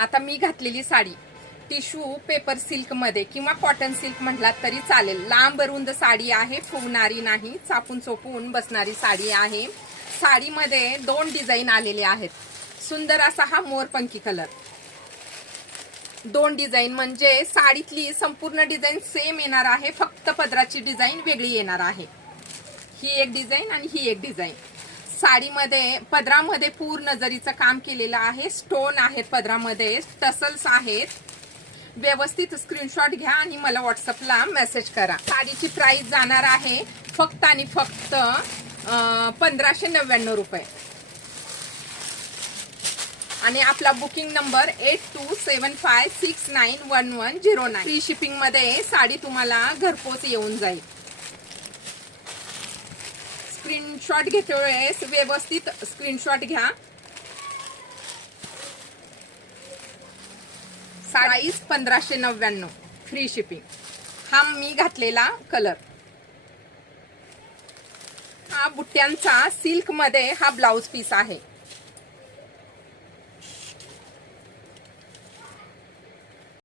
आता मी घातलेली sari tissue paper silk मध्ये किंवा कॉटन सिल्क म्हटलात तरी चालेल. लांब रुंद साडी आहे, फुगणारी नाही, चापून चोपून बसणारी साडी आहे. साडीमध्ये 2 डिझाईन आलेले आहेत. सुंदर असा हा मोरपंखी कलर. 2 डिझाईन म्हणजे साडीतली संपूर्ण डिझाईन सेम येणार आहे, फक्त पदराची डिझाईन वेगळी येणार आहे. ही एक डिझाईन आणि ही एक डिझाईन. साडीमध्ये पदरामध्ये पूर्ण जरीचं काम केलेलं आहे. स्टोन आहेत पदरामध्ये, टसल्स आहेत. व्यवस्थित स्क्रीनशॉट घ्या आणि मला व्हॉट्सअपला मेसेज करा. साडीची प्राइस जाणार आहे फक्त आणि फक्त 1599 रुपये. आणि आपला बुकिंग नंबर 8275691109. फ्री शिपिंग मध्ये साडी तुम्हाला घरपोच येऊन जाईल. स्क्रीनशॉट घेते वेळेस व्यवस्थित स्क्रीनशॉट घ्या. Price 1599, free shipping. हा मी घातलेला कलर. हा बुट्ट्यांचा सिल्क मध्ये हा ब्लाउज पीस आहे.